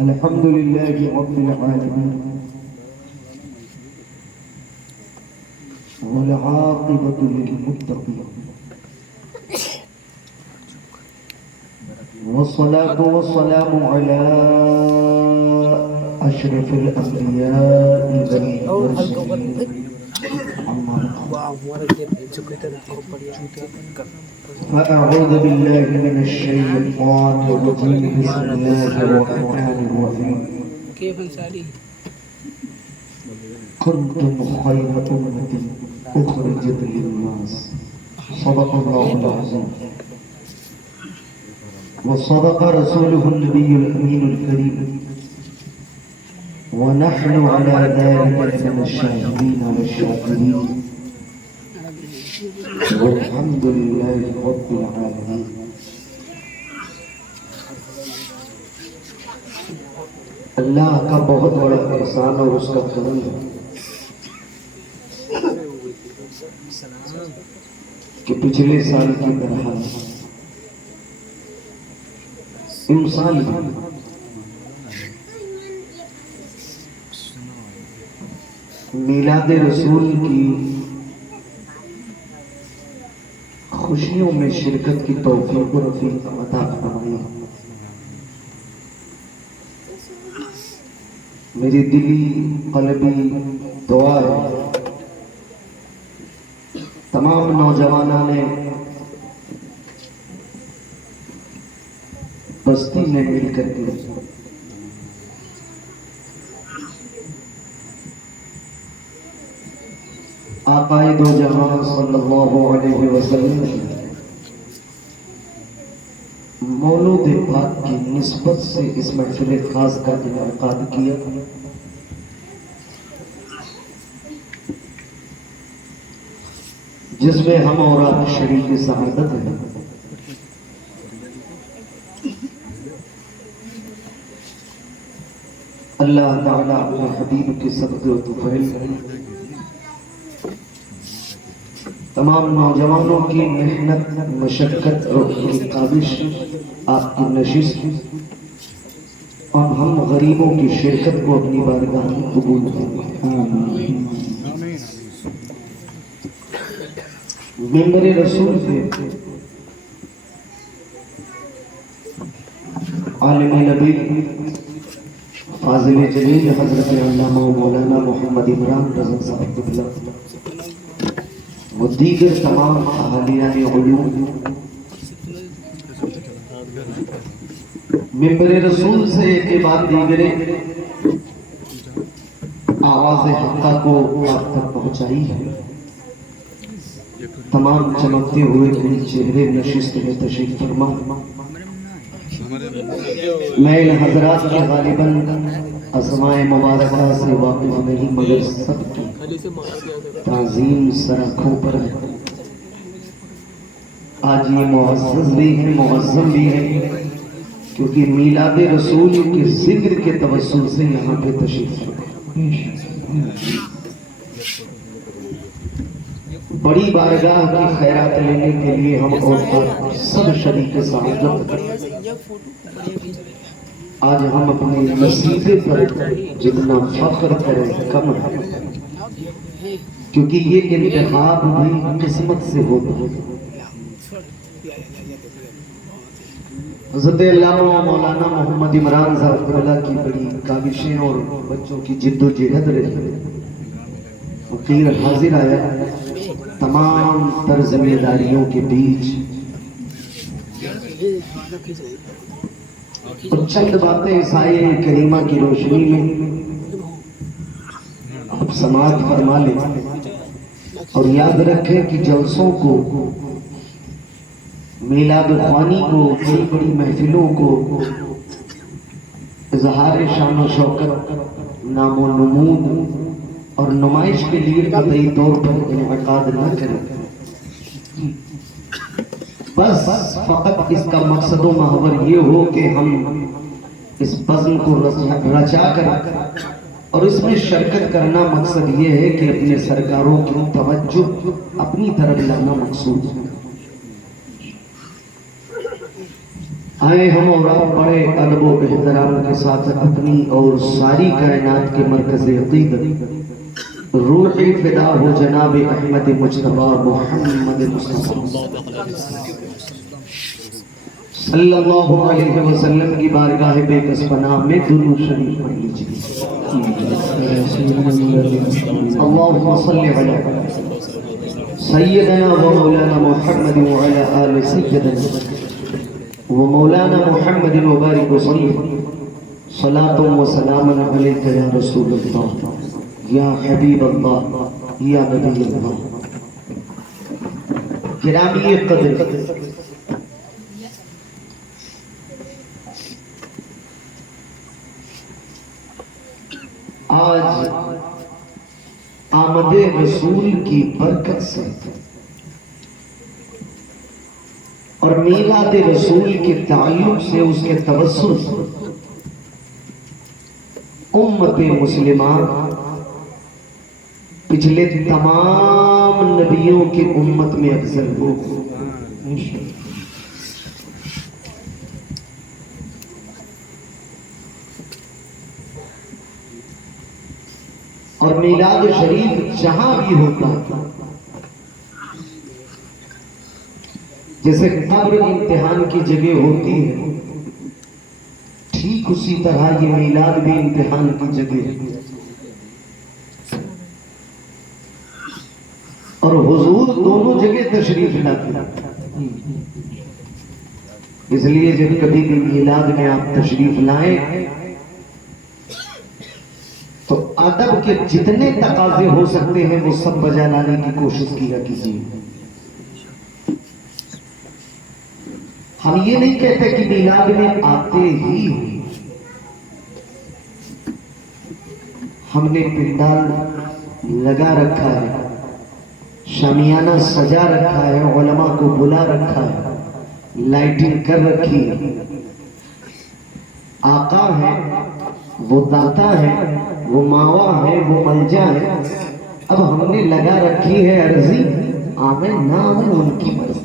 الحمد لله رب العالمين والعاقبة للمتقين والصلاة والسلام على أشرف الأنبياء والمرسلين فأعوذ بالله من الشيطان الرجيم بسم الله الرحمن الرحيم كنتم خير أمة أخرجت للناس صدق الله العظيم وصدق رسوله النبي الأمين الكريم ونحن على ذلك من الشاهدين والشاكرين والحمد لله رب العالمين. اللہ کا بہت بڑا احسان اور اس کا کرم ہے کہ پچھلے سال کی طرح انسان میلاد رسول کی خوشیوں میں شرکت کی توفیق و رفیق عطا فرمائی. میری دلی قلبی دعا ہے تمام نوجوانوں نے بستی میں مل کر کے آقائے دو جہاں صلی اللہ علیہ وسلم مولود پاک کی نسبت سے اس محفل خاص کا انعقاد کیا. جس میں ہم اور آپ شریک سعادت ہیں. اللہ تعالیٰ اپنے حبیب کے صدقے و طفیل تمام نوجوانوں کی محنت مشقت اور کی کاوش آپ کی نشست اور ہم غریبوں کی شرکت کو اپنی بارگاہ میں قبول فرمائے. ممبر رسول پہ عالم نبی فاضل جلیل حضرت علامہ مولانا محمد عمران رضا صاحب قبلہ و دیگر تمام اہالیان علوم ممبر رسول سے ایک بات دیگرے آواز حقہ کو آپ تک پہنچائی ہے. تمام چمکتے ہوئے چہرے نشست میں تشریف فرما. میں ان حضرات کے غالباً اسماء مبارکہ سے واقف نہیں مگر سب کی تعظیم سرخوں پر ہے. آج یہ معزز بھی ہے معظم بھی ہے کیونکہ میلاد رسول کے ذکر کے توسل سے یہاں پہ تشریف فرما. بڑی بارگاہ کی خیرات لینے کے لیے ہم اور سب شریک سعادت آج ہم اپنے نصیبے پر جتنا فخر کریں کم ہے کیونکہ یہ انتخاب بھی قسمت سے ہوتا ہے. حضرت علامہ مولانا محمد عمران صاحب کی بڑی کاوشیں اور بچوں کی جد و جہد رہی. فقیر حاضر آیا تمام تر ذمہ داریوں کے بیچ چند باتیں سائے کریمہ کی روشنی میں آپ سماعت فرما لیں اور یاد رکھیں کہ جلسوں کو میلاد خوانی کو بڑی بڑی محفلوں کو اظہار شان و شوکت نام و نمود اور نمائش کے لیے قطعی طور پر انعقاد نہ کریں. بس فقط اس کا مقصد و محور یہ ہو کہ ہم اس بزم کو رچا کر اور اس میں شرکت کرنا مقصد یہ ہے کہ اپنے سرکاروں کی توجہ اپنی طرف لانا مقصود ہے۔ آئے ہم اور آپ بڑے ادب و احترام کے ساتھ اپنی اور ساری کائنات کے مرکز عقیدت روحی فدا ہو جناب احمد مجتبی محمد مصطفیٰ صلی اللہ علیہ وسلم کی بارگاہ بے کس پناہ میں درود شریف پڑھ لیجیے۔ اللہم صلی علی سیدنا و مولانا محمد وعلی آل سیدنا و مولانا محمد وبارک وسلم صلاۃ و سلام علیک یا رسول اللہ یا حبیب اللہ یا نبی اللہ۔ گرامی قدر، آج آمد رسول کی برکت سے اور میلاد رسول کے تعلق سے، اس کے توسل سے امت مسلمہ پچھلے تمام نبیوں کی امت میں افضل ہو۔ اور میلاد شریف جہاں بھی ہوتا ہے، جیسے قبر امتحان کی جگہ ہوتی ہے، ٹھیک اسی طرح یہ میلاد بھی امتحان کی جگہ ہے۔ اور حضور دونوں جگہ تشریف لاتے ہیں، اس لیے جب کبھی بھی میلاد میں آپ تشریف لائیں تو ادب کے جتنے تقاضے ہو سکتے ہیں وہ سب بجا لانے کی کوشش کیا کیجیے۔ ہم یہ نہیں کہتے کہ میلاد میں آتے ہی ہم نے پنڈال لگا رکھا ہے، شامیانہ سجا رکھا ہے، علماء کو بلا رکھا ہے، لائٹنگ کر رکھی ہے۔ آقا ہے، وہ داتا ہے، وہ ماوا ہے، وہ ملجا ہے، اب ہم نے لگا رکھی ہے عرضی، آمین نہ آمین ان کی مرضی،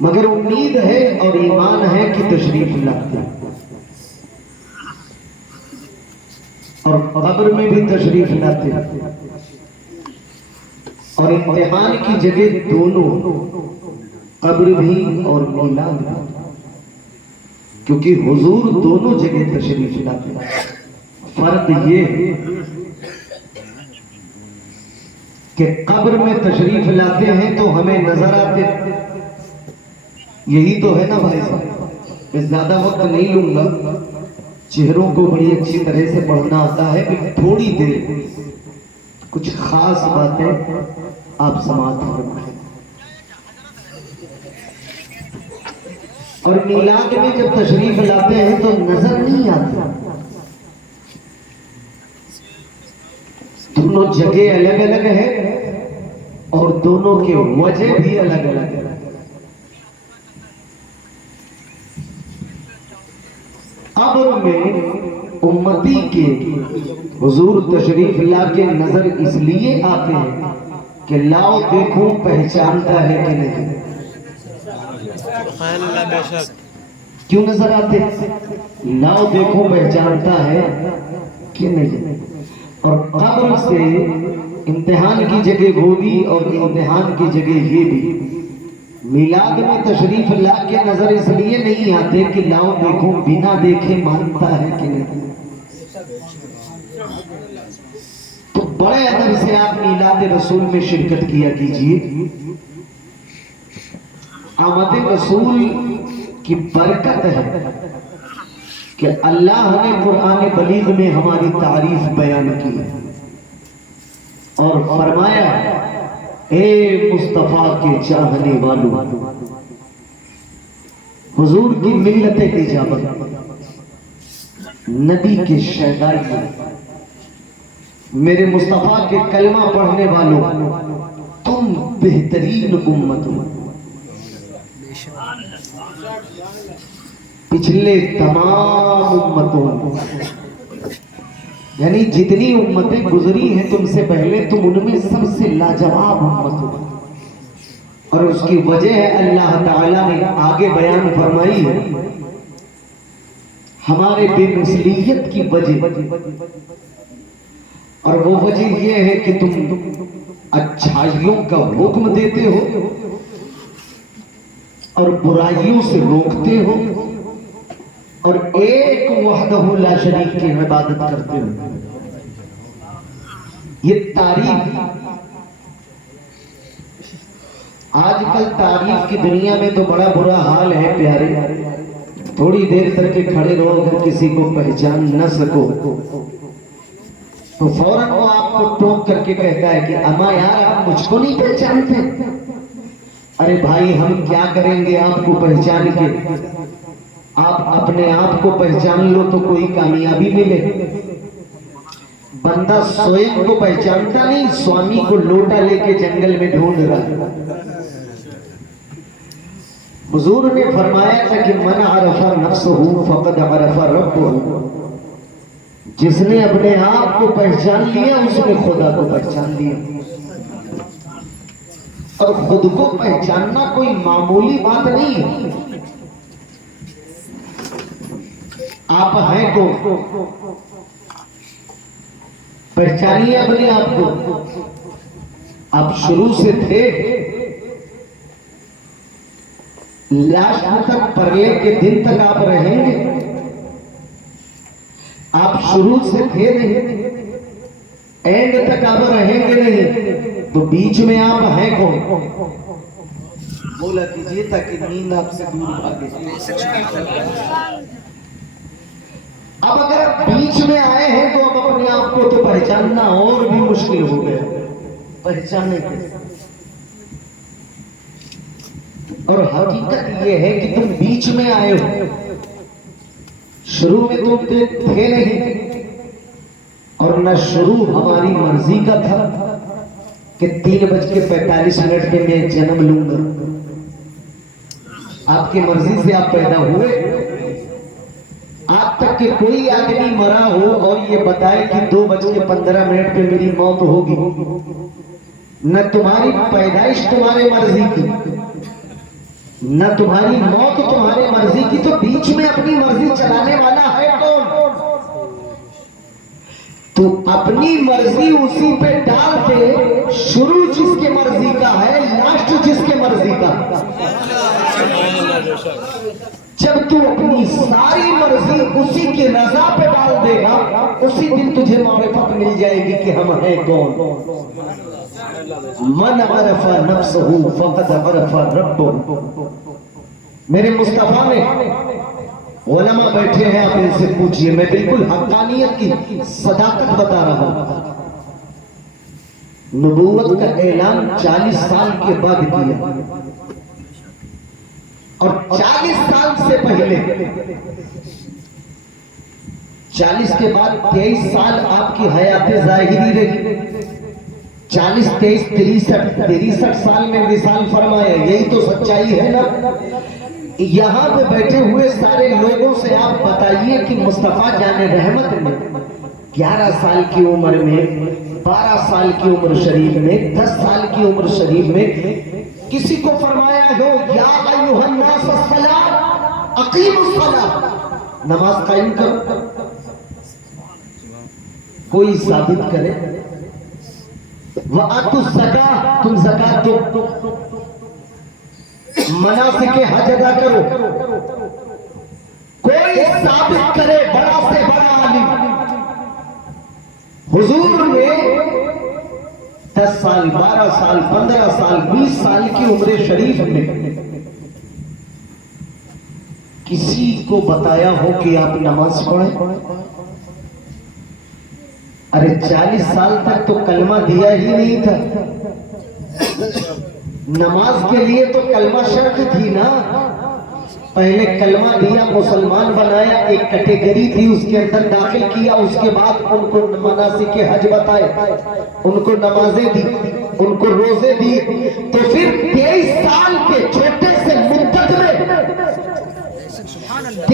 مگر امید ہے اور ایمان ہے کہ تشریف لاتے ہیں، اور قبر میں بھی تشریف لاتے ہیں، اور امتحان کی جگہ دونوں، قبر بھی اور میلاد بھی، کیونکہ حضور دونوں جگہ تشریف لاتے ہیں۔ فرق یہ ہے کہ قبر میں تشریف لاتے ہیں تو ہمیں نظر آتے، یہی تو ہے نا بھائی صاحب۔ میں زیادہ وقت نہیں لوں گا، چہروں کو بڑی اچھی طرح سے پڑھنا آتا ہے، کہ تھوڑی دیر کچھ خاص باتیں آپ سماعت فرمائیں۔ اور میلاد میں جب تشریف لاتے ہیں تو نظر نہیں آتے، دونوں جگہ الگ الگ ہے اور دونوں کے وجہ بھی الگ الگ ہے۔ قبر میں امتی کے حضور تشریف لا کے نظر اس لیے آتے ہیں کہ لاؤ دیکھو پہچانتا ہے کہ نہیں۔ کیوں نظر آتے؟ لاؤ دیکھو پہچانتا ہے کہ نہیں۔ اور قبر سے امتحان کی جگہ وہ بھی اور امتحان کی جگہ یہ بھی۔ میلاد میں تشریف لا کے نظر اس لیے نہیں آتے کہ لاؤ دیکھو بنا دیکھے مانتا ہے کہ نہیں۔ تو بڑے ادب سے آپ میلاد رسول میں شرکت کیا کیجیے۔ آمد رسول کی برکت ہے کہ اللہ نے قرآن بلیغ میں ہماری تعریف بیان کی اور فرمایا، اے مصطفیٰ کے چاہنے والوں، حضور کی ملت اجابت، نبی کے شیدائی، میرے مصطفیٰ کے کلمہ پڑھنے والوں، تم بہترین امت ہو۔ پچھلے تمام امتوں یعنی جتنی امتیں گزری ہیں تم سے پہلے، تم ان میں سب سے لاجواب امت ہو. اور اس کی وجہ ہے اللہ تعالیٰ نے آگے بیان فرمائی ہے ہمارے بے مثلیت کی وجہ. اور وہ وجہ یہ ہے کہ تم اچھائیوں کا حکم دیتے ہو اور برائیوں سے روکتے ہو اور ایک وحدہ لا شریک کی عبادت کرتے ہو. یہ تعریف آج کل تعریف کی دنیا میں تو بڑا برا حال ہے پیارے. تھوڑی دیر تک کے کھڑے رہو، اگر کسی کو پہچان نہ سکو تو فوراً وہ آپ کو ٹوک کر کے کہتا ہے کہ اما یار آپ مجھ کو نہیں پہچانتے. ارے بھائی ہم کیا کریں گے آپ کو پہچان کے؟ آپ اپنے آپ کو پہچان لو تو کوئی کامیابی ملے. بندہ سوئم کو پہچانتا نہیں، سوامی کو لوٹا لے کے جنگل میں ڈھونڈ رہا ہے. حضور نے فرمایا تھا کہ من عرف نفسہ فقد عرف ربہ. جس نے اپنے آپ کو پہچان لیا اس نے خدا کو پہچان لیا. اور خود کو پہچاننا کوئی معمولی بات نہیں ہے. آپ ہیں کو پہچانیے اپنے آپ کو. آپ شروع سے تھے، لاسٹ تک پرلے کے دن تک آپ رہیں گے. آپ شروع سے تھے نہیں، اینڈ تک آپ رہیں گے نہیں، تو بیچ میں آپ ہیں کون؟ بولا کیجیے تاکہ نیند آپ سے دور بھاگے. اب اگر بیچ میں آئے ہیں تو اب اپنے آپ کو تو پہچاننا اور بھی مشکل ہو گیا. پہچانے کے اور حقیقت یہ ہے کہ تم بیچ میں آئے ہو. شروع میں تم تھے نہیں، اور نہ شروع ہماری مرضی کا تھا کہ 3:45 پہ میں جنم لوں گا. آپ کی مرضی سے آپ پیدا ہوئے. آپ تک کہ کوئی آدمی مرا ہو اور یہ بتائے کہ 2:15 پہ میری موت ہوگی. نہ تمہاری پیدائش تمہارے مرضی کی، نہ تمہاری موت تمہارے مرضی کی. تو بیچ میں اپنی مرضی چلانے والا ہے کون؟ تو اپنی مرضی اسی پہ ڈال دے. شروع جس کے مرضی کا ہے، لاسٹ جس کے مرضی کا. جب تو اپنی ساری مرضی اسی کی رضا پہ ڈال دے گا، اسی دن تجھے معرفت مل جائے گی کہ ہم ہیں کون. من عرف نفسہ فقد عرف ربہ. میرے مصطفیٰ نے، علماء بیٹھے ہیں آپ ان سے پوچھئے، میں بالکل حقانیت کی صداقت بتا رہا ہوں. نبوت کا اعلان 40 سال کے بعد کیا، اور 40 سال سے پہلے 40 کے بعد 23 سال آپ کی حیات ظاہری رہی. 40 23 63 سال میں وصال فرمایا. یہی تو سچائی ہے نا. یہاں پہ بیٹھے ہوئے سارے لوگوں سے آپ بتائیے کہ مصطفیٰ جان رحمت نے 11 سال کی عمر میں، 12 سال کی عمر شریف میں، 10 سال کی عمر شریف میں کسی کو فرمایا ہو یا ایھا الناس الصلاۃ اقیموا الصلاۃ، نماز قائم کرو؟ کوئی ثابت کرے؟ وَآتُوا الزَّکاۃ، تم زکات دو. مناسک حج ادا کرو. کوئی ثابت کرے بڑا سے بڑا عالم؟ حضور نے 10 سال 12 سال 15 سال 20 سال کی عمر شریف میں کسی کو بتایا ہو کہ آپ نماز پڑھیں؟ ارے 40 سال تک تو کلمہ دیا ہی نہیں تھا. نماز کے لیے تو کلمہ شرط تھی نا. پہلے کلمہ دیا، مسلمان بنایا، ایک کیٹیگری تھی اس کے اندر داخل کیا. اس کے بعد ان کو مناسک حج بتائے، ان کو نمازیں دی، ان کو روزے دی. تو پھر 23 سال کے چھوٹے سے مدت میں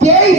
23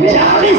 40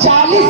40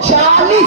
40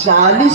40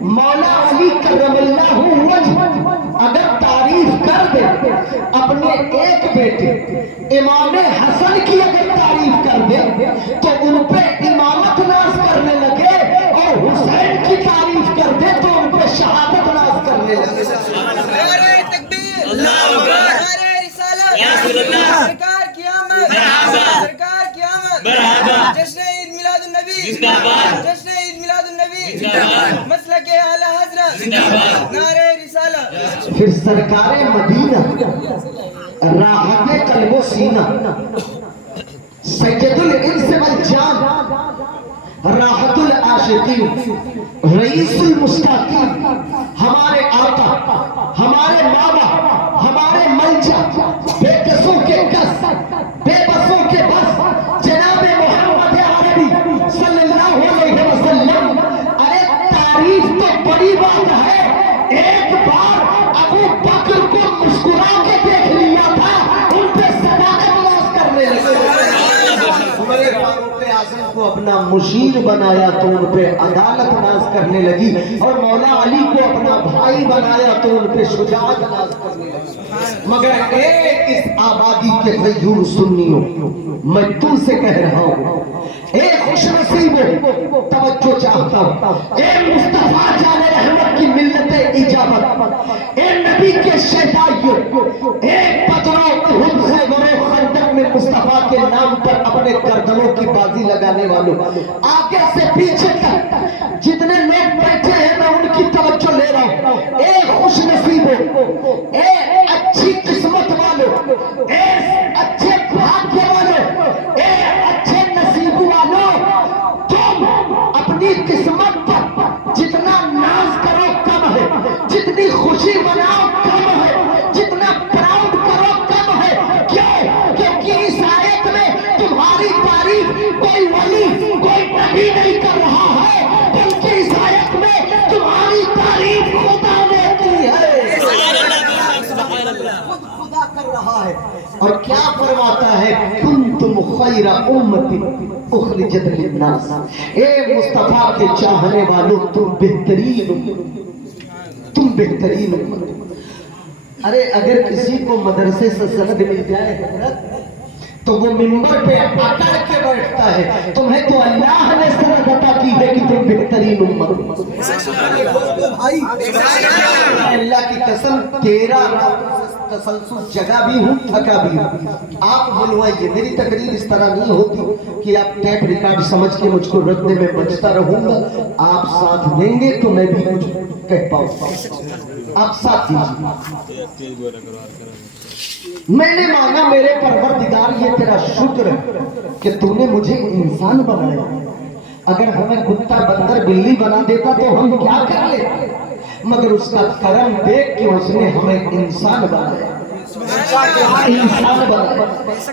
مولا علی کرم اللہ وجہ اگر تعریف کر دے اپنے ایک بیٹے امام حسن کی اگر تعریف کر دے تو ان پہ امامت ناز کرنے لگے، اور حسین کی تعریف کر دے تو ان پہ شہادت ناز کرنے لگے۔ نعرہ تکبیر، نعرہ رسالت، سرکار کی آمد، سرکار کی آمد، جشن عید میلاد النبی، جشن عید میلاد النبی، مسلک اعلی حضرت، نعرہ رسالت۔ پھر سرکار مدینہ، راحت قلب و سینہ، سید الانس والجان، راحت العاشقین، رئیس المشتاقین، ہمارے آقا، ہمارے بابا، ہمارے ملجا، بے کسوں کے کس، بے بسوں کے بس، جناب محمد عربی صلی اللہ علیہ وسلم۔ ارے تعریف تو بڑی بات ہے، ایک بار ابو بکر کو مسکرا کے دیکھ لیا تھا، ان پہ صداقت ناز کرنے لگے۔ عمر فاروق اعظم کو اپنا مشیر بنایا تو ان پہ عدالت ناز کرنے لگی، اور مولا علی کو اپنا بھائی بنایا تو ان پہ شجاعت ناز کرنے لگی۔ مگر ایک اس آبادی کے غیور سنیوں، میں تم سے کہہ رہا ہوں، اے خوش نصیب توجہ چاہتا ہوں، اے مصطفیٰ جان رحمت کی ملت اجابت، اے نبی کے شہدائیوں، اے بدروں احد خیبر و خندق میں مصطفیٰ کے نام پر اپنے گردنوں کی بازی لگانے والوں، آگے سے پیچھے تک جتنے لوگ بیٹھے ہیں میں ان کی توجہ لے رہا ہوں۔ اے خوش نصیبوں، اے اچھی قسمت والوں، اے اچھے بھاگیہ والوں، اے اچھے نصیب والوں، تم اپنی قسمت پر جتنا ناز کرو کم ہے، جتنی خوشی مناؤ کم ہے، جتنا پراؤڈ کرو کم ہے۔ کیوں؟ کیونکہ اس آیت میں تمہاری تعریف کوئی ولی، کوئی نبی نہیں کر رہا ہے، بلکہ اس آیت میں تمہاری تعریف خدا نے کی ہے، خود خدا کر رہا ہے۔ اور کیا فرماتا ہے؟ کنتم خیر امت اخرجت للناس، اے مصطفیٰ کے چاہنے والوں تم بہترین، تم بہترین امت۔ ارے اگر کسی کو مدرسے سے سند مل جائے حضرت تو وہ منبر پہ اکڑ کے بیٹھتا ہے، تمہیں تو اللہ نے سند عطا کی ہے کہ تم بہترین امت۔ بھائی اللہ کی قسم 13 تسلسل جگہ بھی ہوں، تھکا بھی ہوں، آپ بلوائیے، میری تقریر اس طرح نہیں ہوتی کہ آپ ٹیپ ریکارڈ سمجھ کے مجھ کو رکھنے میں بچتا رہوں گا، آپ ساتھ دیں گے تو میں بھی کچھ کہہ پاؤں گا، آپ ساتھ دیجیے۔ میں نے مانا میرے پروردگار یہ تیرا شکر ہے کہ تو نے مجھے انسان بنایا، اگر ہمیں کتا بندر بلی بنا دیتا تو ہم کیا کر لیتے، مگر اس کا کرم دیکھ کہ اس نے ہمیں انسان بنایا، انسان بنایا،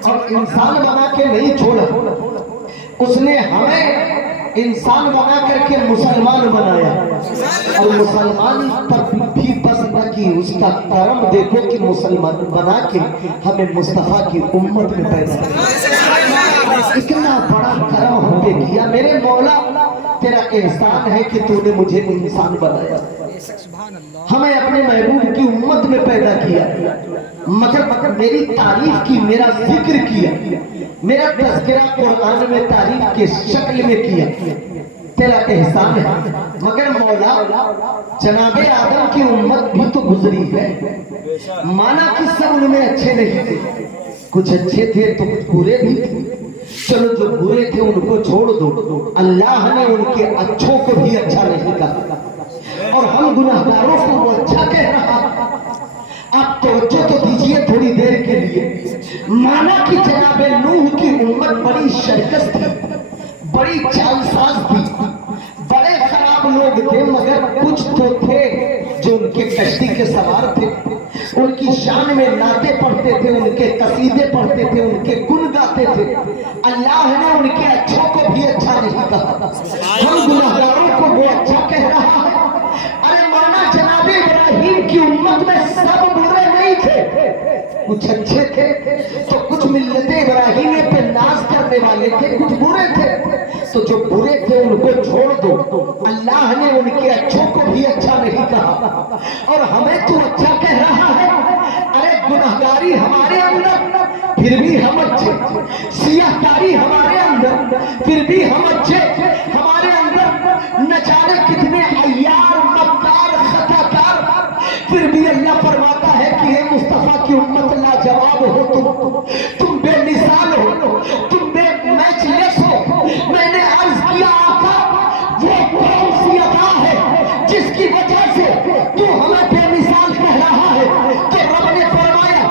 اور انسان بنا کے نہیں چھوڑا، اس نے ہمیں انسان بنا کر کے مسلمان بنایا، اور مسلمان پر بھی بس نہ کی، اس کا کرم دیکھو کہ مسلمان بنا کے ہمیں مصطفیٰ کی امت میں پیدا کیا، اتنا بڑا کرم ہم پہ کیا۔ میرے مولا تیرا احسان ہے کہ تو نے مجھے انسان بنایا، ہمیں اپنے محبوب کی امت میں پیدا کیا، مگر میری تعریف کی، میرا ذکر کیا، میرا تذکرہ قرآن میں تعریف کے شکل میں کیا، تیرا احسان ہے۔ مگر مولا جناب آدم کی امت بھی تو گزری ہے، مانا کہ سب ان میں اچھے نہیں تھے، کچھ اچھے تھے تو کچھ برے بھی تھے، چلو جو برے تھے ان کو چھوڑ دو، اللہ نے ان کے اچھوں کو بھی اچھا نہیں کہا، اور ہم گناہگاروں کو وہ اچھا کہہ رہا۔ آپ توجہ تو دیجئے تھوڑی دیر کے لیے، مانا کہ جناب نوح کی امت بڑی شرکس تھی، بڑی چال ساز تھی، بڑے خراب لوگ تھے، مگر کچھ تو تھے جو ان کے کشتی کے سوار تھے، ان کی شان میں نعتیں پڑھتے تھے، ان کے قصیدے پڑھتے تھے، ان کے گن گاتے تھے۔ اللہ نے ان کے اچھوں کو بھی اچھا نہیں کہا، ہم گناہگاروں کو وہ اچھا کہہ رہا ہے۔ ارے مانا جناب ابراہیم کی امت میں سب برے نہیں تھے، کچھ اچھے تھے، تو کچھ ملت ابراہیمیہ پہ ناز کرنے والے تھے، کچھ برے تھے، تو جو برے تھے ان کو چھوڑ دو، اللہ نے ان کے اچھوں کو بھی اچھا نہیں کہا اور ہمیں تو اچھا کہہ رہا ہے. ارے گناہگاری ہمارے اندر پھر بھی ہم اچھے, سیاہ کاری ہمارے اندر پھر بھی ہم اچھے, ہمارے اندر نہ جانے کتنے عیار مکار خطا کار, پھر بھی اللہ فرماتا ہے کہ اے مصطفیٰ کی امت لاجواب ہو, تم بے مثال ہو, تم بے میچلیس ہو. میں نے عرض کیا آقا وہ کون سی عطا ہے جس کی وجہ سے تو ہمیں بے مثال کہہ رہا ہے؟ تو رب نے فرمایا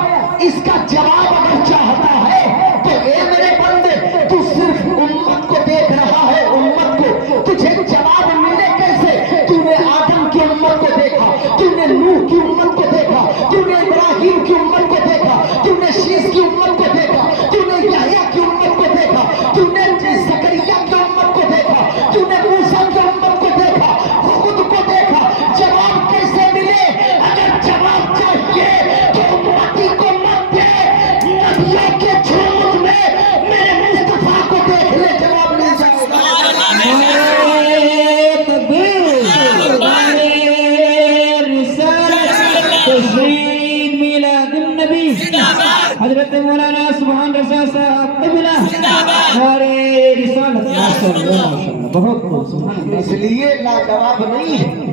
اس کا جواب اگر چاہتا ہے تو اے میرے بندے تو صرف امت کو دیکھ رہا ہے, امت کو. تجھے جواب ملے کیسے؟ تو نے آدم کی امت کو دیکھا, تو نے نوح کی امت کو دیکھا, تو نے ابراہیم کی امت کو دیکھا, تو نے شیس کی امت کو دیکھا, تو نے یحییٰ کی امت کو دیکھا, تو نے زکریا کی امت کو دیکھا, تو نے موسیٰ کی امت کو دیکھا, خود کو دیکھا. جواب کیسے ملے؟ اگر جواب چاہیے تو امتی کو مت دے, نبیوں کے جھوٹ میں میرے مصطفیٰ کو دیکھ لے, جواب مل جائے گا. تشرین میلاد النبی حضرت مولانا سبحان رضا صاحب قبلہ نعرہ رسالت. ماشاءاللہ بہت بہت سبحان اللہ. اس لیے لاجواب نہیں ہے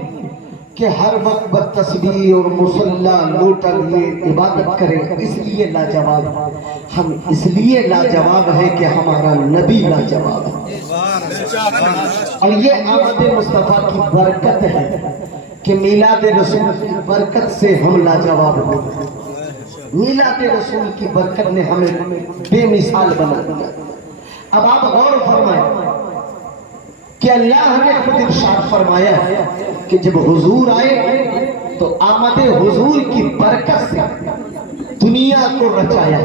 کہ ہر وقت بالتسبیح اور مصلی لوٹا لیے عبادت کریں, اس لیے لاجواب. ہم اس لیے لاجواب ہے کہ ہمارا نبی لاجواب ہے, اور یہ آمد مصطفیٰ کی برکت ہے کہ میلاد رسول کی برکت سے ہم لاجواب ہوتے ہیں. میلاد رسول کی برکت نے ہمیں بے مثال بنا دیا. اب آپ غور فرمائیں کہ اللہ نے خود ارشاد فرمایا کہ جب حضور آئے تو آمد حضور کی برکت سے دنیا کو رچایا.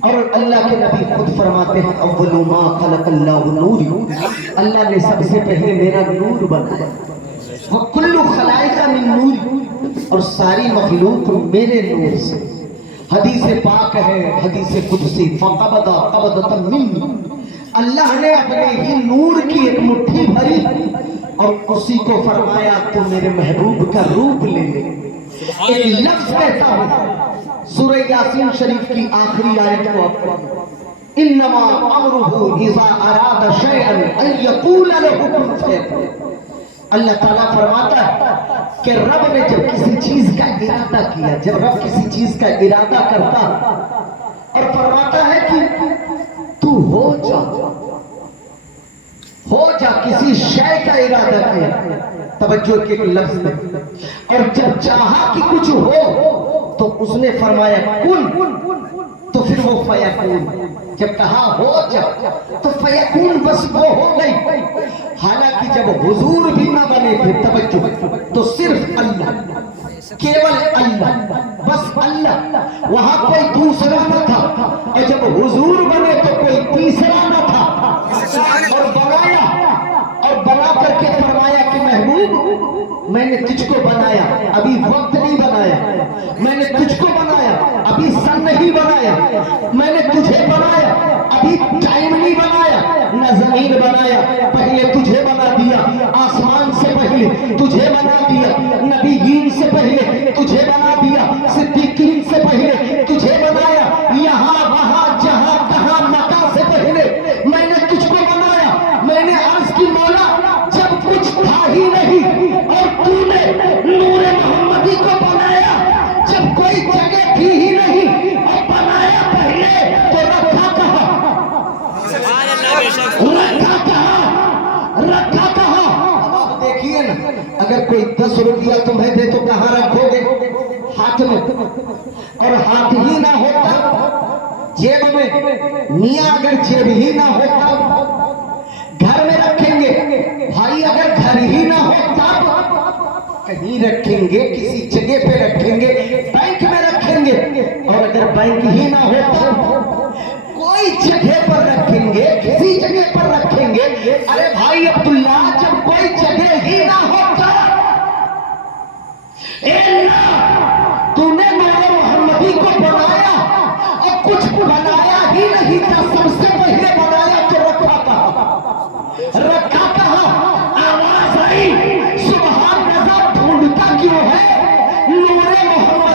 اور اللہ کے نبی خود فرماتے ہیں اول ما خلق اللہ نور, اللہ نے سب سے پہلے میرا نور بنایا. وَكُلُّ خَلَائِقَ مِن نُور, اور ساری مخلوق میرے نور سے. حدیث پاک ہے, حدیث قدسی, فَقَبَضَ قَبْضَةً مِّنِّي, اللہ نے اپنے ہی نور کی ایک مٹھی بھری اور اسی کو فرمایا تو میرے محبوب کا روپ لے لے. ایک لفظ کہتا ہوں سورہ یاسین شریف کی آخری آیت کو انما امرہ اذا اراد شیئا ان یقول له کن فیکون. اللہ تعالیٰ فرماتا ہے کہ رب نے جب کسی چیز کا ارادہ کیا, جب رب کسی چیز کا ارادہ کرتا اور فرماتا ہے کہ تو ہو جا, کسی شے کا ارادہ کیا, توجہ کے لفظ میں, اور جب چاہا کہ کچھ ہو تو اس نے فرمایا کن, تو پھر وہ فیکون. جب کہا ہو جا تو فیکون, بس وہ ہو گئی. حالانکہ جب حضور بھی نہ بنے تھے, توجہ, تو صرف اللہ, کیول اللہ, بس اللہ, وہاں کوئی دوسرا نہ تھا. اور جب حضور بنے تو کوئی تیسرا نہ تھا, اور بنایا, اور بنا کر کے فرمایا کہ محبوب میں نے تجھ کو بنایا, ابھی وقت نہیں بنایا, میں نے تجھ کو بنایا, ابھی سن نہیں بنایا, میں نے تجھے بنایا, ابھی ٹائم نہیں بنایا, نہ زمین بنایا, پہلے تجھے بنا دیا, آسمان سے پہلے تجھے بنا دیا, نبیین سے پہلے تجھے بنا دیا, صدیقین سے پہلے تجھے بنایا, یہاں وہاں جہاں کہاں مکہ سے پہلے میں نے تجھ کو بنایا. میں نے عرض کی مولا جب کچھ تھا ہی نہیں اور تو نے نور محمدی کو بنایا, جب کوئی جگہ تھی ہی نہیں اور بنایا پہلے, تو رکھا کہاں, رکھا کہاں. اب آپ دیکھیے نا, اگر کوئی 10 روپیہ تمہیں دے تو کہاں رکھو گے؟ ہاتھ میں. اور ہاتھ ہی نہ ہوتا جیب میں, میاں اگر جیب ہی نہ ہوتا گھر میں رکھیں گے, بھائی اگر گھر ہی نہ ہوتا کہیں رکھیں گے, کسی جگہ پہ رکھیں گے, بینک میں رکھیں گے, اور اگر بینک ہی نہ ہوتا کوئی جگہ پر رکھیں گے, کسی جگہ پر رکھیں گے. ارے بھائی عبداللہ جب کوئی جگہ ہی نہ ہوتا, اے اللہ تو نے میرے محمدی کو بنایا اور کچھ بنایا ہی نہیں تھا, سب سے پہلے بنایا تو رکھا کہاں, رکھا کہاں.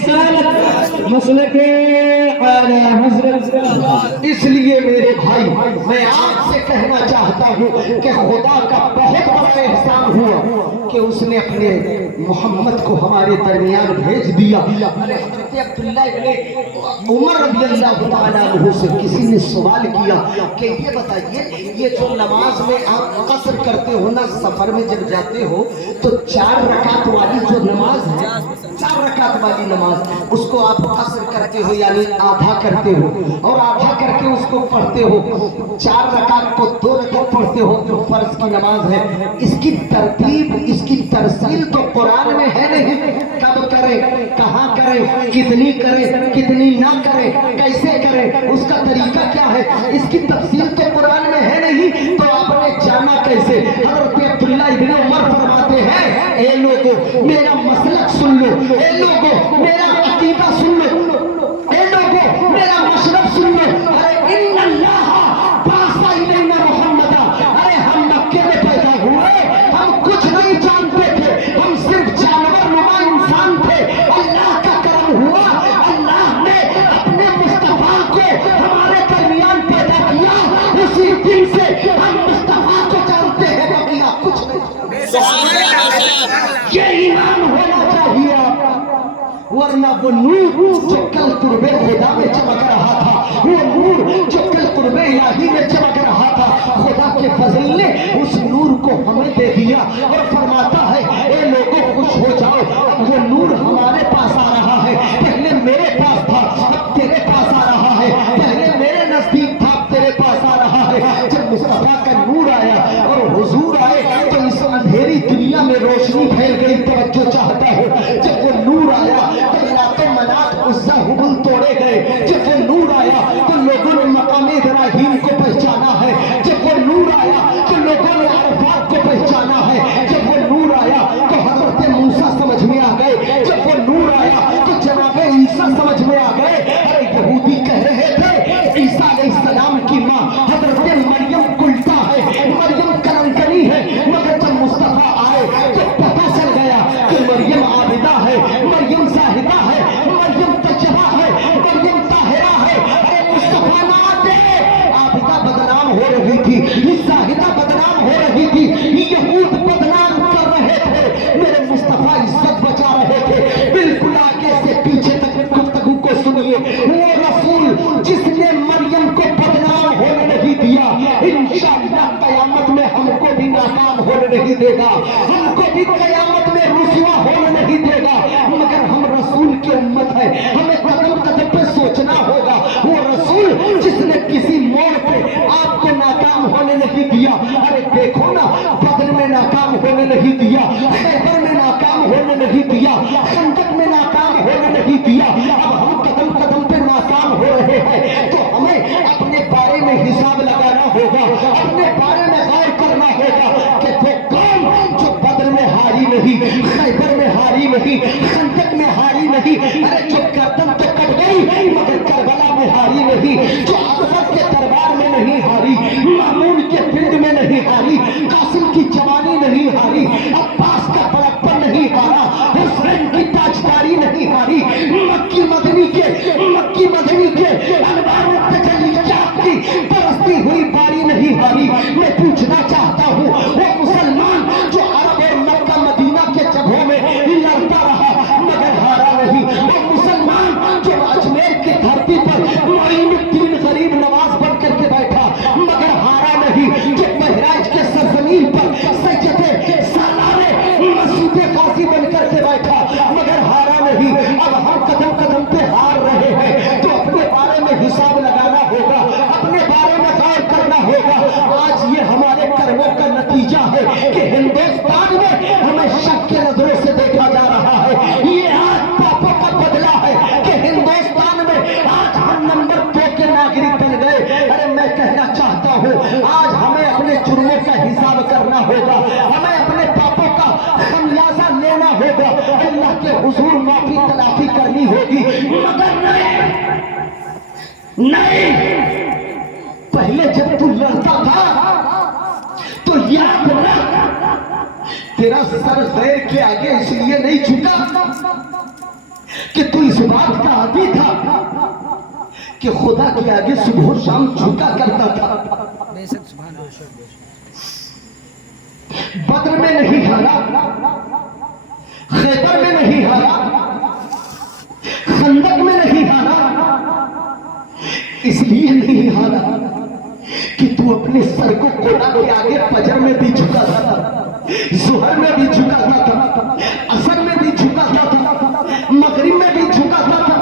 رسالت مسلک اعلی حضرت. اس لیے میرے بھائی میں آپ سے کہنا چاہتا ہوں کہ خدا کا بہت بڑا احسان ہوا کہ اس نے اپنے محمد کو ہمارے درمیان بھیج دیا. حضرت عبداللہ ابن عمر رضی اللہ تعالیٰ عنہ سے کسی نے سوال کیا کہ یہ بتائیے یہ جو نماز میں آپ قصر کرتے ہو نا, سفر میں جب جاتے ہو تو 4 رکعت والی جو نماز ہے, 4 رکعت والی نماز, اس کو آپ قصر کرتے ہو یعنی آدھا کرتے ہو اور آدھا کر کے اس کو پڑھتے ہو. 4 رکعت کو 2 رکعت پڑھتے ہو جو فرض کی نماز ہے. اس کی ترتیب, اس کی ترسیل تو قرآن میں ہے نہیں. کب کرے, کہاں کرے, کتنی کرے, کتنی نہ کرے, کیسے کرے, اس کا طریقہ کیا ہے, اس کی تفصیل تو قرآن میں ہے نہیں. تو آپ نے جانا کیسے؟ حضرت عبداللہ ابن عمر فرماتے ہیں اے لوگوں میرا مسلک سن لو, اے لوگوں میرا عقیدہ سن لو, اے لوگوں میرا مشرب سن لو. ارے ان اللہ بعث الینا محمدا, ارے ہم مکے میں پیدا ہوئے, ہم کچھ نہیں جانتے تھے, ہم صرف جانور نما انسان تھے. اللہ کا کرم ہوا, اللہ نے اپنے مصطفیٰ کو ہمارے درمیان پیدا کیا. اسی دن سے ہم مصطفیٰ کو جانتے ہیں, بقیہ کچھ نہیں. یہ ایمان ہونا چاہیے آپ, ورنہ وہ نور جو کل قرب خدا میں چمک رہا تھا, وہ نور جو کل قرب الہی میں چمک رہا تھا, خدا کے فضل نے اس نور کو ہمیں دے دیا اور فرماتا ہے اے لوگوں خوش ہو جاؤ, اب وہ نور ہمارے پاس آ رہا ہے. پہلے میرے پاس تھا, اب تیرے پاس آ رہا ہے. پہلے میرے نزدیک تھا, اب تیرے پاس آ رہا ہے. جب مصطفیٰ کا نور آیا اور حضور آئے تو اس اندھیری دنیا میں روشنی پھیل گئی. توجہ چاہتا ہو, جب وہ نور آیا تو لات و منات عزا ہبل توڑے گئے. جب وہ نور آیا تو لوگوں نے مقام ابراہیم کو پہچانا ہے. جب وہ نور آیا تو لوگوں نے عرفات کو پہچانا ہے. جب وہ نور آیا تو حضرت موسیٰ سمجھ میں آ گئے. جب وہ نور آیا تو جناب عیسیٰ سمجھ میں آ گئے. ارے یہودی کہہ رہے تھے عیسیٰ علیہ السلام کی ماں حضرت مریم الٹا ہے, مریم کلنکنی ہے, مگر جب مصطفیٰ آئے تو پتہ چل گیا کہ مریم عابدہ ہے, مریم زاہدہ ہے, مریم طیبہ ہے, مریم طاہرہ ہے. ارے مصطفیٰ نہ آتے, عابدہ بدنام ہو رہی تھی, زاہدہ بدنام ہو رہی تھی, یہود بدنام کر رہے تھے, میرے مصطفیٰ عزت بچا رہے تھے. بالکل آگے سے پیچھے تک گفتگو کو سنیے. وہ رسول جس نے مریم کو بدنام ہونے نہیں دیا, انشاءاللہ قیامت میں ہم کو بھی ناکام ہونے نہیں دے گا, ہم کو بھی قیامت میں رسوا ہونے نہیں دے گا. مگر ہم رسول کی امت ہے, ہمیں قدم قدم پہ سوچنا ہوگا. وہ رسول جس نے کسی موڑ پہ آپ کو ناکام ہونے نہیں دیا. ارے دیکھو نا, بدر میں ناکام ہونے نہیں دیا, خیبر میں ناکام ہونے نہیں دیا, خندق میں ناکام ہونے نہیں دیا. اب ہم قدم قدم پہ ناکام ہو رہے ہیں تو ہمیں اپنے بارے میں حساب لگانا ہوگا, اپنے بارے میں غور کرنا ہوگا کہ وہ کون جو بدر میں ہاری نہیں, خیبر میں ہاری نہیں, خندق میں ہاری نہیں. ارے جو گردن تو کٹ گئی مگر کربلا میں ہاری نہیں, جو عظمت کے دربار میں نہیں ہاری, مامون کے پنڈ میں نہیں ہاری, قاسم کی جوانی نہیں ہاری, عباس کا بڑپن نہیں ہارا, حسین کی تاجداری نہیں ہاری, مکی مدنی کے انوار تجلیات کی برستی ہوئی باری نہیں ہاری. میں پوچھنا چاہتا ہوں وہ مسلمان جو عرب اور مکہ مدینہ کے جگہوں میں لڑتا رہا مگر ہارا نہیں, وہ مسلمان جو اجمیر کی دھرتی پر معین الدین غریب نواز بن کر کے بیٹھا مگر ہارا نہیں, جو بہرائچ کے سرزمین پر سید سالار مسعود غازی بن کر کے بیٹھا مگر ہارا نہیں. اب ہم قدم قدم پہ ہار رہے ہیں تو اپنے بارے میں حساب لگانا ہوگا, اپنے بارے میں غور کرنا ہوگا. آج یہ ہمارے کرموں کا نتیجہ ہے کہ ہندوستان میں ہمیں شک کے نظروں سے دیکھا جا رہا ہے. یہ آج پاپوں کا بدلہ ہے کہ ہندوستان میں آج ہم نمبر 2 کے ناگرک بن گئے. ارے میں کہنا چاہتا ہوں آج ہمیں اپنے جرموں کا حساب کرنا ہوگا, ہمیں اپنے پاپوں کا خمیازہ لینا ہوگا, اللہ کے حضور معافی تلافی کرنی ہوگی. مگر نہیں, پہلے جب تو لڑتا تھا تو یاد رکھ تیرا سر غیر کے آگے اس لیے نہیں جھکا کہ تو اس بات کا عادی تھا کہ خدا کے آگے صبح و شام جھکا کرتا تھا. بے شک سبحان اللہ. بدر میں نہیں ہارا, خیبر میں نہیں ہارا, خندق میں نہیں ہارا. اس لیے نہیں ہارا کہ تو اپنے سر کو خدا کے آگے فجر میں بھی جھکاتا تھا, ظہر میں بھی جھکاتا تھا, عصر میں بھی جھکاتا تھا, مغرب میں بھی جھکاتا تھا,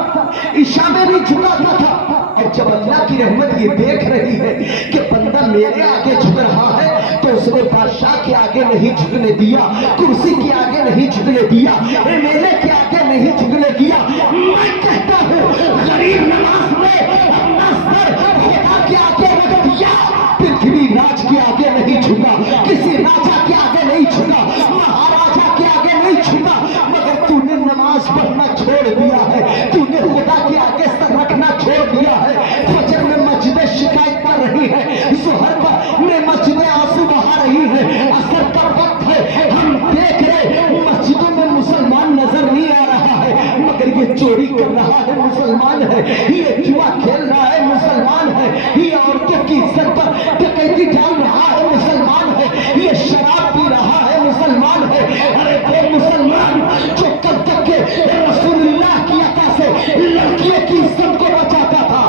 عشاء میں بھی جھکاتا تھا. اور جب اللہ کی رحمت یہ دیکھ رہی ہے کہ بندہ میرے آگے جھک رہا ہے تو اس نے بادشاہ کے آگے نہیں جھکنے دیا, کرسی کے آگے نہیں جھکنے دیا, میلے کے آگے نہیں جھکنے دیا. میں کہتا ہوں غریب نواز نے اپنا سر خدا کے آگے رکھ دیا, پرتھوی راج کے آگے نہیں جھکا, کسی راجا کے آگے نہیں جھکا, مہاراجا کے آگے نہیں جھکا, مگر تو نے نماز پڑھنا چھوڑ دیا ہے, تو نے خدا کے آگے سر رکھنا چھوڑ دیا ہے. فجر میں مسجدیں شکایت کر رہی ہے, ظہر میں مسجدیں آنسو بہا رہی ہے, عصر کا وقت ہے ہم دیکھ رہے مسجدوں میں مسلمان نظر نہیں آ رہا ہے, مگر یہ چوری کر رہا ہے مسلمان ہے, یہ جوا کھیل رہا ہے مسلمان ہے, یہ عورتوں کی عزت پر ڈکیتی ڈال رہا ہے مسلمان ہے, یہ شراب پی رہا ہے مسلمان ہے. ارے وہ مسلمان جو کل تک کے رسول اللہ کی عطا سے لڑکیوں کی عزت کو بچاتا تھا,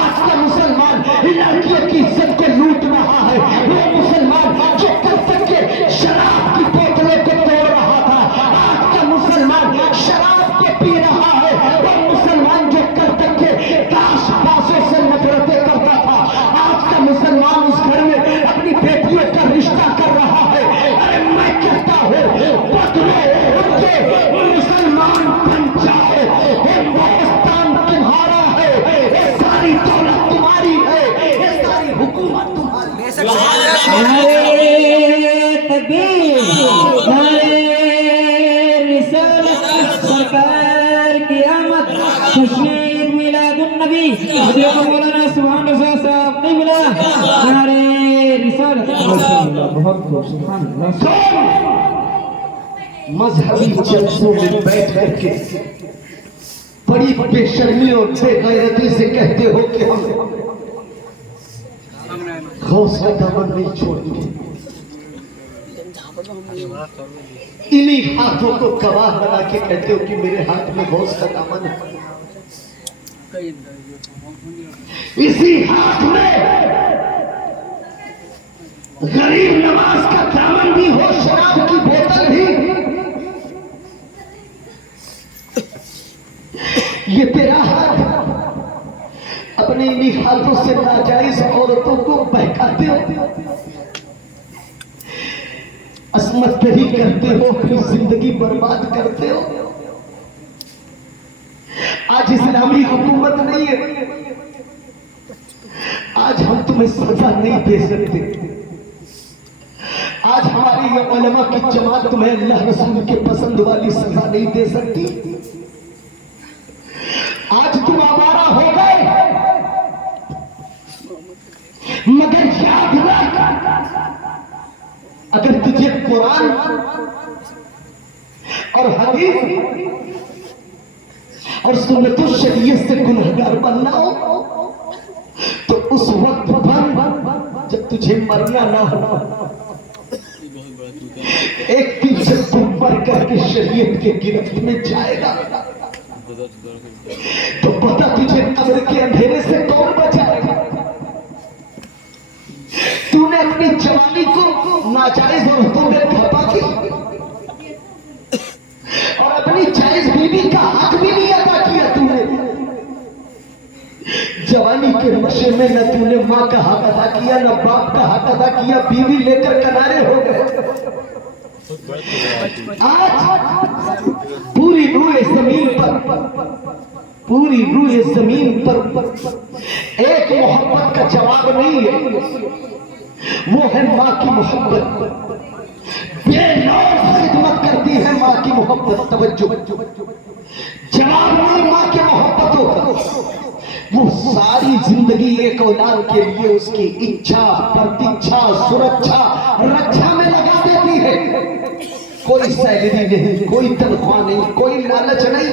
آج کا مسلمان لڑکیوں کی عزت کو لوٹ رہا ہے. وہ مسلمان جو کل تک کے شراب کی بوتلوں کو توڑ رہا تھا, آج کا مسلمان شراب کو پی رہا ہے. وہ مسلمان جو کل تک کے داس باسوں سے نفرتیں کرتا تھا, آج کا مسلمان اس گھر میں اپنی بیٹیوں کا رشتہ کر رہا ہے. ارے میں کہتا ہوں بدرو ان کے مسلمان بن جائے, ہندوستان تمہارا ہے, یہ ساری دولت تمہاری ہے, یہ ساری حکومت تمہاری. بے شک سبحان اللہ. نعرے تکبیر, نعرے رسالت, سرکار کی آمد, تشریف میلاد النبی حضرت مولانا سبحان رضا صاحب قبلہ, نعرے رسالت. بہت خوب, سبحان اللہ. مذہبی جلسوں میں بیٹھ کر کے بڑی بے شرمی اور بے غیرتی سے کہتے ہو کہ ہم غوث کا دامن نہیں چھوڑیں گے. انہی ہاتھوں کو گواہ بنا کے کہتے ہو کہ میرے ہاتھ میں غوث کا دامن ہے, اسی ہاتھ میں غریب نواز کا دامن بھی ہو, شراب کی بوتل بھی. یہ تیرا ہاتھ اپنے انہی ہاتھوں سے ناجائز عورتوں کو بہکاتے ہو, عصمت دری کرتے ہو, اپنی زندگی برباد کرتے ہو. آج اسلامی حکومت نہیں ہے, آج ہم تمہیں سزا نہیں دے سکتے. آج ہماری یہ علماء کی جماعت تمہیں اللہ رسول کے پسند والی سزا نہیں دے سکتی. آج تم آوارہ ہو گئے, مگر یاد رکھ اگر تجھے قرآن اور حدیث اور سنت الشریعت سے گنہگار بننا ہو تو اس وقت بن جب تجھے مرنا نہ ہو. ایک دن جب تم مر کر کے شریعت کے گرفت میں جائے گا تو پتہ تجھے قبر کے اندھیرے سے کون بچائے گا. تو نے اپنی جوانی کو ناجائز عورتوں میں کھپا کی اور اپنی جائز بیوی کا حق بھی نہیں ادا کیا. تو نے جوانی کے نشے میں نہ تو نے ماں کا حق ادا کیا, نہ باپ کا حق ادا کیا, بیوی لے کر کنارے ہو گئے. آج پوری روئے زمین پر ایک محبت کا جواب نہیں ہے, وہ ہے ماں کی محبت. بے لوث خدمت کرتی ہے ماں کی محبت. توجہ, جواب نہیں ماں کی محبتوں کا. وہ ساری زندگی ایک اولاد کے لیے اس کی اچھا, پرتیچھا, سرکھا, رکھا میں لگا دیتی ہے. کوئی سیلری نہیں, کوئی تنخواہ نہیں, کوئی لالچ نہیں,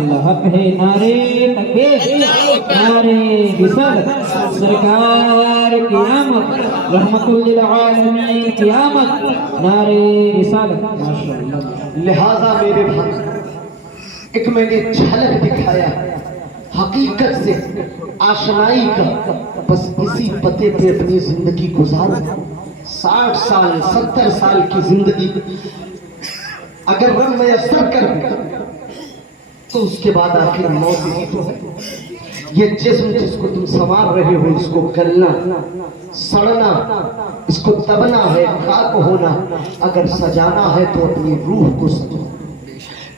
اللہ حق ہے نعرے تکبیر نعرے رسالت سرکار کی آمد رحمت للعالمین کی آمد نعرے رسالت ماشاءاللہ لہذا میرے بھائی ایک میں نے جھلک دکھایا حقیقت سے آشنائی کا، بس اسی پتے پہ اپنی زندگی گزار 60 سال 70 سال کی زندگی اگر رب میسر کر دے تو اس کے بعد آخر موت ہی تو ہے۔ یہ جسم جس کو تم سنوار رہے ہو، اس کو گلنا سڑنا، اس کو دبنا ہے، خاک ہونا، اگر سجانا ہے تو اپنی روح کو سجاؤ۔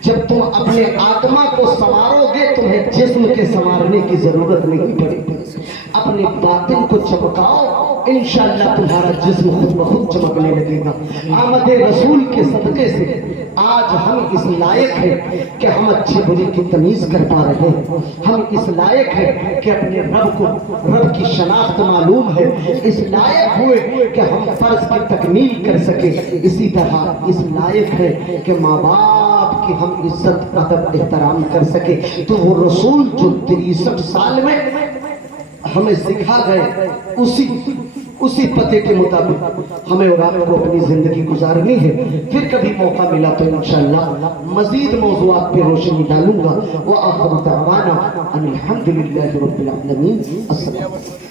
جب تم اپنے آتما کو سنوارو گے تمہیں جسم کے سنوارنے کی ضرورت نہیں پڑے گی۔ اپنے باطن کو چمکاؤ، انشاءاللہ تمہارا جسم خود بخود چمکنے لگے گا۔ آمد رسول کے صدقے سے آج ہم اس لائق ہیں کہ ہم اچھے برے کی تمیز کر پا رہے ہیں، ہم اس لائق ہیں کہ اپنے رب کی شناخت معلوم ہے، اس لائق ہوئے کہ ہم فرض کی تکمیل کر سکیں، اسی طرح اس لائق ہے کہ ماں باپ کی ہم عزت ادب احترام کر سکیں۔ تو وہ رسول جو 63 سال میں ہمیں سکھا گئے اسی پتے کے مطابق ہمیں اور آپ کو اپنی زندگی گزارنی ہے۔ پھر کبھی موقع ملا تو انشاءاللہ مزید موضوعات پہ روشنی ڈالوں گا۔ وآخر دعوانا ان الحمدللہ رب العالمین۔ السلام علیکم۔